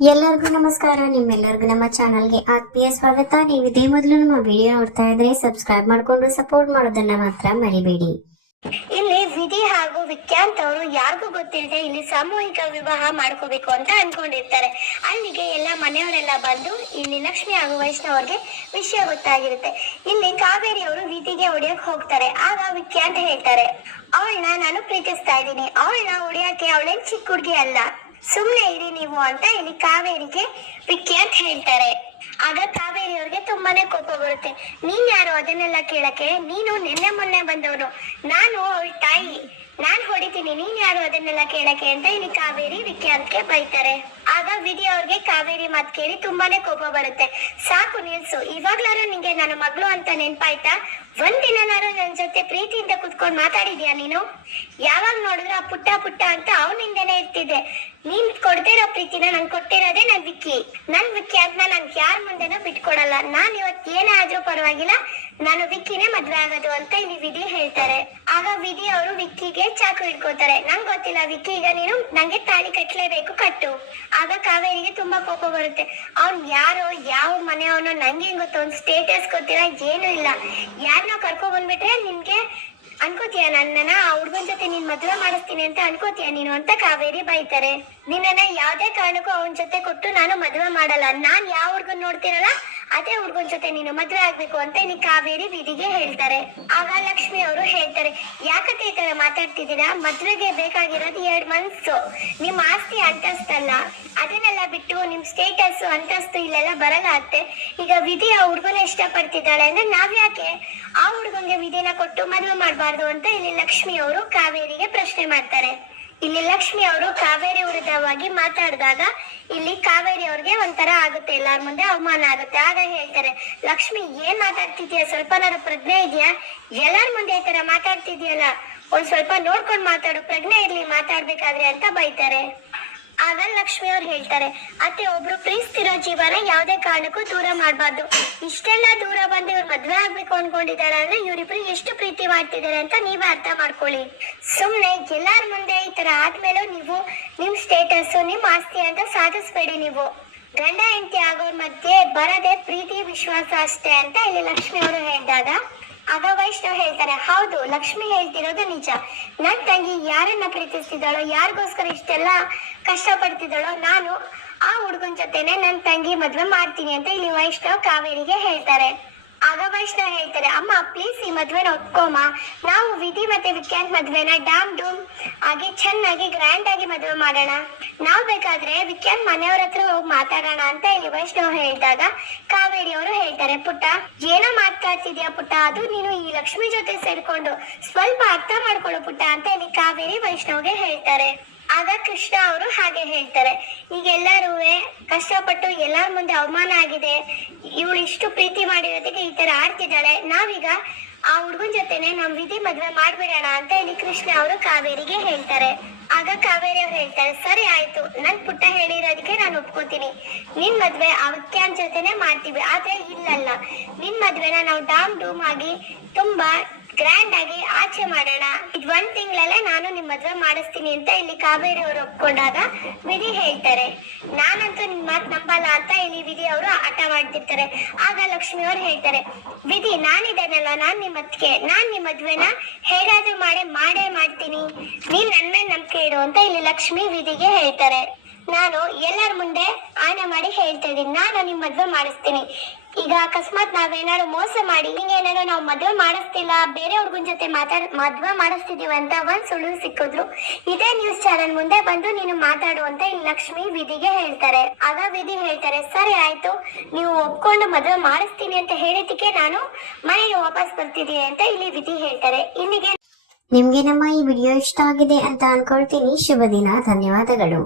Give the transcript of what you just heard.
ಎಲ್ಲರಿಗೂ ನಮಸ್ಕಾರ, ನಿಮ್ಮೆಲ್ಲರಿಗೂ ನಮ್ಮ ಚಾನಲ್ಗೆ ಆತ್ಮೀಯ ಸ್ವಾಗತ. ನೀವು ಇದೇ ಮೊದಲು ನಮ್ಮ ವಿಡಿಯೋ ನೋಡ್ತಾ ಇದ್ರೆ ಸಬ್ಸ್ಕ್ರೈಬ್ ಮಾಡ್ಕೊಂಡು ಸಪೋರ್ಟ್ ಮಾಡೋದನ್ನ ಮಾತ್ರ ಮರಿಬೇಡಿ. ಇಲ್ಲಿ ವಿಧಿ ಹಾಗೂ ವಿಕ್ಯಾಂತ್ ಅವರು ಯಾರಿಗೂ ಗೊತ್ತಿಲ್ಲದೆ ಇಲ್ಲಿ ಸಾಮೂಹಿಕ ವಿವಾಹ ಮಾಡ್ಕೋಬೇಕು ಅಂತ ಅನ್ಕೊಂಡಿರ್ತಾರೆ ಅಲ್ಲಿಗೆ ಎಲ್ಲ ಮನೆಯವರೆಲ್ಲ ಬಂದು ಇಲ್ಲಿ ಲಕ್ಷ್ಮಿ ಹಾಗೂ ವೈಷ್ಣವ್ ಅವ್ರಿಗೆ ವಿಷಯ ಗೊತ್ತಾಗಿರುತ್ತೆ. ಇಲ್ಲಿ ಕಾವೇರಿ ಅವರು ವಿಧಿಗೆ ಹೊಡಿಯಕ್ ಹೋಗ್ತಾರೆ. ಆಗ ವಿಕ್ಯಾಂತ್ ಹೇಳ್ತಾರೆ, ಅವಳನ್ನ ನಾನು ಪ್ರೀತಿಸ್ತಾ ಇದ್ದೀನಿ. ಅವಳನ್ನ ಹೊಡಿಯಕ್ಕೆ ಅವಳೇನ್ ಚಿಕ್ಕ ಹುಡುಗಿ ಅಲ್ಲ. ಸುಮ್ನೆ ಇರಿ ನೀವು ಅಂತ ಇಲ್ಲಿ ಕಾವೇರಿಗೆ ವಿಕ್ಯಾಂತ್ ಹೇಳ್ತಾರೆ. ಆಗ ಕಾವೇರಿ ಅವ್ರಿಗೆ ತುಂಬಾನೇ ಕೋಪ ಬರುತ್ತೆ. ನೀನ್ ಯಾರು ಅದನ್ನೆಲ್ಲ ಕೇಳಕ್ಕೆ? ನೀನು ನಿನ್ನೆ ಮೊನ್ನೆ ಬಂದವನು. ನಾನು ಅವಳ ತಾಯಿ. ನಾನ್ ಹೊಡಿತೀನಿ, ನೀನ್ ಯಾರು ಅದನ್ನೆಲ್ಲ ಕೇಳಕ್ಕೆ ಅಂತ ಇಲ್ಲಿ ಕಾವೇರಿ ವಿಕ್ಯಾಂತ್ಗೆ ಬೈತಾರೆ. ಆಗ ವಿಧಿ ಅವ್ರಿಗೆ ಕಾವೇರಿ ಮಾತ್ ಕೇಳಿ ತುಂಬಾನೇ ಕೋಪ ಬರುತ್ತೆ. ಸಾಕು ನಿಲ್ಸು ಇವಾಗ್ಲಾರು ನಿಂಗೆ ನನ್ನ ಮಗಳು ಅಂತ ನೆನ್ಪಾಯ್ತಾ? ಒಂದ್ ದಿನನಾರು ನನ್ ಜೊತೆ ಪ್ರೀತಿಯಿಂದ ಕುತ್ಕೊಂಡ್ ಮಾತಾಡಿದ್ಯಾ ನೀನು? ಯಾವಾಗ ನೋಡಿದ್ರು ಆ ಪುಟ್ಟ ಪುಟ್ಟ ಅಂತ ಅವನಿಂದನೇ ಇರ್ತಿದ್ದೆ. ನೀನ್ ಕೊಡ್ದಿರೋ ಪ್ರೀತಿನ ನಂಗೆ ಕೊಟ್ಟಿರೋದೇ ನನ್ ವಿಕ್ಕಿ. ನನ್ ವಿಕ್ಕಿ ಅಂತ ನನ್ ಯಾರ ಮುಂದೆನೂ ಬಿಟ್ಕೊಡಲ್ಲ. ನಾನ್ ಇವತ್ ಏನೇ ಆದ್ರೂ ಪರವಾಗಿಲ್ಲ, ನಾನು ವಿಕ್ಕಿನೇ ಮದ್ವೆ ಆಗೋದು ಅಂತ ಇಲ್ಲಿ ವಿಧಿ ಹೇಳ್ತಾರೆ ಆಗ ಅವರು ವಿಕ್ಕಿಗೆ ಚಾಕು ಹಿಡ್ಕೋತಾರೆ ನಂಗೆ ಗೊತ್ತಿಲ್ಲ ವಿಕ್ಕಿ, ಈಗ ನೀನು ನಂಗೆ ತಾಳಿ ಕಟ್ಟಲೇಬೇಕು ಕಟ್ಟು. ಆಗ ಕಾವೇರಿಗೆ ತುಂಬಾ ಕೋಪ ಬರುತ್ತೆ. ಅವ್ನ್ ಯಾರೋ, ಯಾವ ಮನೆಯವನು ನಂಗೆ ಗೊತ್ತು? ಒಂದು ಸ್ಟೇಟಸ್ ಗೊತ್ತಿಲ್ಲ, ಏನು ಇಲ್ಲ. ಯಾರನ್ನ ಕರ್ಕೊ ಬಂದ್ಬಿಟ್ರೆ ನಿನ್ಗೆ ಅನ್ಕೋತೀಯ ನನ್ನನ ಆ ಹುಡ್ಗನ್ ಜೊತೆ ನೀನ್ ಮದ್ವೆ ಮಾಡಿಸ್ತೀನಿ ಅಂತ ಅನ್ಕೋತೀಯ ನೀನು ಅಂತ ಕಾವೇರಿ ಬೈತಾರೆ. ನಿನ್ನನ್ನ ಯಾವ್ದೇ ಕಾರಣಕ್ಕೂ ಅವನ್ ಜೊತೆ ಕೊಟ್ಟು ನಾನು ಮದ್ವೆ ಮಾಡಲ್ಲ. ನಾನ್ ಯಾವ ಹುಡ್ಗನ್ ನೋಡ್ತೀನಲ್ಲ ಅದೇ ಹುಡ್ಗನ್ ಜೊತೆ ನೀನು ಮದ್ವೆ ಆಗ್ಬೇಕು ಅಂತ ನೀ ಕಾವೇರಿ ವಿಧಿಗೆ ಹೇಳ್ತಾರೆ. ಆಗ ಲಕ್ಷ್ಮಿ ಅವರು ಹೇಳ್ತಾರೆ ಯಾಕತೆ ಈ ತರ ಮಾತಾಡ್ತಿದ್ದೀರಾ? ಮದ್ವೆಗೆ ಬೇಕಾಗಿರೋದು ಎರಡ್ ಮನ್ಸು ನಿಮ್ ಆಸ್ತಿ ಅಂತಸ್ತಲ್ಲ. ಅದನ್ನೆಲ್ಲ ಬಿಟ್ಟು ನಿಮ್ ಸ್ಟೇಟಸ್ ಅಂತಸ್ತು ಇಲ್ಲೆಲ್ಲ ಬರಲ್ಲ ಅತ್ತೆ. ಈಗ ವಿಧಿ ಆ ಹುಡ್ಗನ ಇಷ್ಟಪಡ್ತಿದ್ದಾಳೆ ಅಂದ್ರೆ ನಾವ್ ಯಾಕೆ ಆ ಹುಡ್ಗನ್ಗೆ ವಿಧಿನ ಕೊಟ್ಟು ಮದುವೆ ಮಾಡಬಾರ್ದು ಅಂತ ಇಲ್ಲಿ ಲಕ್ಷ್ಮಿ ಅವರು ಕಾವೇರಿಗೆ ಪ್ರಶ್ನೆ ಮಾಡ್ತಾರೆ. ಇಲ್ಲಿ ಲಕ್ಷ್ಮಿ ಅವರು ಕಾವೇರಿ ವಿರುದ್ಧವಾಗಿ ಮಾತಾಡಿದಾಗ ಇಲ್ಲಿ ಕಾವೇರಿ ಅವ್ರಿಗೆ ಒಂಥರ ಆಗುತ್ತೆ, ಎಲ್ಲಾರ ಮುಂದೆ ಅವಮಾನ ಆಗುತ್ತೆ. ಆಗ ಹೇಳ್ತಾರೆ, ಲಕ್ಷ್ಮಿ, ಏನ್ ಮಾತಾಡ್ತಿದ್ಯಾ? ಸ್ವಲ್ಪನಾರು ಪ್ರಜ್ಞೆ ಇದೆಯಾ? ಎಲ್ಲಾರ ಮುಂದೆ ಈ ತರ ಮಾತಾಡ್ತಿದ್ಯಲ್ಲ? ಒಂದ್ ಸ್ವಲ್ಪ ನೋಡ್ಕೊಂಡ್ ಮಾತಾಡು, ಪ್ರಜ್ಞೆ ಇರ್ಲಿ, ಮಾತಾಡ್ಬೇಕಾದ್ರೆ ಅಂತ ಬೈತಾರೆ. ಆಗ ಲಕ್ಷ್ಮಿ ಅವ್ರು ಹೇಳ್ತಾರೆ, ಅತ್ತೆ, ಒಬ್ರು ಪ್ರೀತಿಸ್ತಿರೋ ಜೀವನ ಯಾವ್ದೇ ಕಾರಣಕ್ಕೂ ದೂರ ಮಾಡಬಾರ್ದು. ಇಷ್ಟೆಲ್ಲ ದೂರ ಬಂದು ಇವ್ರು ಮದ್ವೆ ಆಗ್ಬೇಕು ಅನ್ಕೊಂಡಿದ್ದಾರೆ ಅಂದ್ರೆ ಇವ್ರಿಬ್ರು ಎಷ್ಟು ಪ್ರೀತಿ ಮಾಡ್ತಿದ್ದಾರೆ ಅಂತ ನೀವೇ ಅರ್ಥ ಮಾಡ್ಕೊಳ್ಳಿ. ಸುಮ್ನೆ ಎಲ್ಲಾರ ಮುಂದೆ ಈ ತರ ಆದ್ಮೇಲೂ ನೀವು ನಿಮ್ ಸ್ಟೇಟಸ್ ನಿಮ್ ಆಸ್ತಿ ಅಂತ ಸಾಧಿಸ್ಬೇಡಿ ನೀವು. ಗಂಡ, ಹೆಂಡತಿ ಆಗೋರ್ ಮಧ್ಯೆ ಬರದೆ ಪ್ರೀತಿ, ವಿಶ್ವಾಸ ಅಷ್ಟೇ ಅಂತ ಇಲ್ಲಿ ಲಕ್ಷ್ಮಿ ಅವರು ಹೇಳಿದಾಗ ಆಗ ವೈಷ್ಣವ್ ಹೇಳ್ತಾರೆ, ಹೌದು, ಲಕ್ಷ್ಮಿ ಹೇಳ್ತಿರೋದು ನಿಜ. ನನ್ ತಂಗಿ ಯಾರನ್ನ ಪ್ರೀತಿಸ್ತಿದ್ದಾಳೋ, ಯಾರಿಗೋಸ್ಕರ ಇಷ್ಟೆಲ್ಲ ಕಷ್ಟ ಪಡ್ತಿದ್ದಾಳೋ ನಾನು ಆ ಹುಡುಗನ ಜೊತೆನೆ ನನ್ ತಂಗಿ ಮದ್ವೆ ಮಾಡ್ತೀನಿ ಅಂತ ಇಲ್ಲಿ ವೈಷ್ಣವ್ ಕಾವೇರಿಗೆ ಹೇಳ್ತಾರೆ. ಆಗ ವೈಷ್ಣವ್ ಹೇಳ್ತಾರೆ, ಅಮ್ಮ ಪ್ಲೀಸ್ ಈ ಮದ್ವೆನ ಒಪ್ಕೋಮ ನಾವು ವಿಧಿ ಮತ್ತೆ ವಿಕ್ಯಾಂತ್ ಮದ್ವೆನ ಡಾಮ್ ಡೂಮ್ ಆಗಿ ಚೆನ್ನಾಗಿ ಗ್ರ್ಯಾಂಡ್ ಆಗಿ ಮದ್ವೆ ಮಾಡೋಣ. ನಾವು ಬೇಕಾದ್ರೆ ವಿಕ್ಯಾಂತ್ ಮನೆಯವ್ರ ಹತ್ರ ಹೋಗಿ ಮಾತಾಡೋಣ ಅಂತ ಇಲ್ಲಿ ವೈಷ್ಣವ್ ಹೇಳಿದಾಗ ಕಾವೇರಿ ಅವರು ಹೇಳ್ತಾರೆ, ಪುಟ್ಟ, ಏನೋ ಮಾತಾಡ್ತಿದ್ಯಾ ಪುಟ್ಟ? ಅದು ನೀನು ಈ ಲಕ್ಷ್ಮಿ ಜೊತೆ ಸೇರ್ಕೊಂಡು ಸ್ವಲ್ಪ ಅರ್ಥ ಮಾಡ್ಕೊಳ್ಳು ಪುಟ್ಟ ಅಂತ ಇಲ್ಲಿ ಕಾವೇರಿ ವೈಷ್ಣವ್ಗೆ ಹೇಳ್ತಾರೆ. ಆಗ ಕೃಷ್ಣ ಅವರು ಹಾಗೆ ಹೇಳ್ತಾರೆ. ಈಗ ಎಲ್ಲರೂ ಕಷ್ಟಪಟ್ಟು ಎಲ್ಲರ ಮುಂದೆ ಅವಮಾನ ಆಗಿದೆ. ಇವಳು ಇಷ್ಟು ಪ್ರೀತಿ ಮಾಡಿರೋದಕ್ಕೆ ಈ ತರ ಆಡ್ತಿದ್ದಾಳೆ. ನಾವೀಗ ಆ ಹುಡುಗನ್ ಜೊತೆನೆ ನಮ್ ವಿಧಿ ಮದ್ವೆ ಮಾಡ್ಬಿಡೋಣ ಅಂತ ಇಲ್ಲಿ ಕೃಷ್ಣ ಅವರು ಕಾವೇರಿಗೆ ಹೇಳ್ತಾರೆ. ಆಗ ಕಾವೇರಿ ಅವ್ರು ಹೇಳ್ತಾರೆ, ಸರಿ ಆಯ್ತು. ನನ್ ಪುಟ್ಟ ಹೇಳಿರೋದಕ್ಕೆ ನಾನು ಒಪ್ಕೋತೀನಿ. ನಿನ್ ಮದ್ವೆ ಅವಕ್ಯಾನ್ ಜೊತೆನೆ ಮಾಡ್ತೀವಿ. ಆದ್ರೆ ಇಲ್ಲಲ್ಲ. ನಿನ್ ಮದ್ವೆನ ನಾವು ಡಾಮ್ ಡೂಮ್ ಆಗಿ ತುಂಬಾ ಗ್ರ್ಯಾಂಡ್ ಆಗಿ ಆಚೆ ಮಾಡೋಣ. ಇದು ಒಂದ್ ತಿಂಗಳಲ್ಲೇ ನಾನು ನಿಮ್ ಮದ್ವೆ ಮಾಡಿಸ್ತೀನಿ ಅಂತ ಇಲ್ಲಿ ಕಾವೇರಿ ಅವರು ಒಪ್ಕೊಂಡಾಗ ವಿಧಿ ಹೇಳ್ತಾರೆ. ನಾನಂತೂ ನಿಮ್ಮ ಮಾತು ನಂಬಲ್ಲ ಅಂತ ಇಲ್ಲಿ ವಿಧಿ ಅವರು ಆಟ ಮಾಡ್ತಿರ್ತಾರೆ. ಆಗ ಲಕ್ಷ್ಮಿ ಅವ್ರು ಹೇಳ್ತಾರೆ, ವಿಧಿ, ನಾನಿದ್ದೇನಲ್ಲ? ನಾನ್ ನಿಮ್ ಅತ್ತಿಗೆ ನಾನ್ ನಿಮ್ ಮದ್ವೆನ ಹೇಗಾದ್ರೂ ಮಾಡೇ ಮಾಡೇ ಮಾಡ್ತೀನಿ. ನೀನ್ ನನ್ನ ಮೇಲೆ ನಂಬಿಕೆ ಇಡು ಅಂತ ಇಲ್ಲಿ ಲಕ್ಷ್ಮಿ ವಿಧಿಗೆ ಹೇಳ್ತಾರೆ. ನಾನು ಎಲ್ಲರ ಮುಂದೆ ಆನೆ ಮಾಡಿ ಹೇಳ್ತಾ ಇದೀನಿ ನಾನು ನಿಮ್ ಮದ್ವೆ ಮಾಡಿಸ್ತೀನಿ. ಈಗ ಅಕಸ್ಮಾತ್ ನಾವೇನಾದ್ರು ಮೋಸ ಮಾಡಿ ಹಿಂಗೇನಾದ್ರು ನಾವು ಮದ್ವೆ ಮಾಡಿಸ್ತಿಲ್ಲ, ಬೇರೆ ಹುಡುಗನ ಜೊತೆ ಮಾತಾಡ್, ಮದ್ವೆ ಮಾಡಿಸ್ತಿದೀವಿ ಅಂತ ಒಂದ್ ಸುಳ್ಳು ಸಿಕ್ಕಿದ್ರು. ಇದೇ ನ್ಯೂಸ್ ಚಾನೆಲ್ ಮುಂದೆ ಬಂದು ನೀನು ಮಾತಾಡು ಅಂತ ಇಲ್ಲಿ ಲಕ್ಷ್ಮಿ ವಿಧಿಗೆ ಹೇಳ್ತಾರೆ. ಆಗ ವಿಧಿ ಹೇಳ್ತಾರೆ, ಸರಿ ಆಯ್ತು, ನೀವು ಒಪ್ಕೊಂಡು ಮದ್ವೆ ಮಾಡಿಸ್ತೀನಿ ಅಂತ ಹೇಳಿದಕ್ಕೆ ನಾನು ಮನೆಗೆ ವಾಪಸ್ ಬರ್ತಿದ್ದೀನಿ ಅಂತ ಇಲ್ಲಿ ವಿಧಿ ಹೇಳ್ತಾರೆ. ಇಲ್ಲಿಗೆ ನಿಮ್ಗೆ ನಮ್ಮ ಈ ವಿಡಿಯೋ ಇಷ್ಟ ಆಗಿದೆ ಅಂತ ಅನ್ಕೊಳ್ತೀನಿ. ಶುಭ ದಿನ, ಧನ್ಯವಾದಗಳು.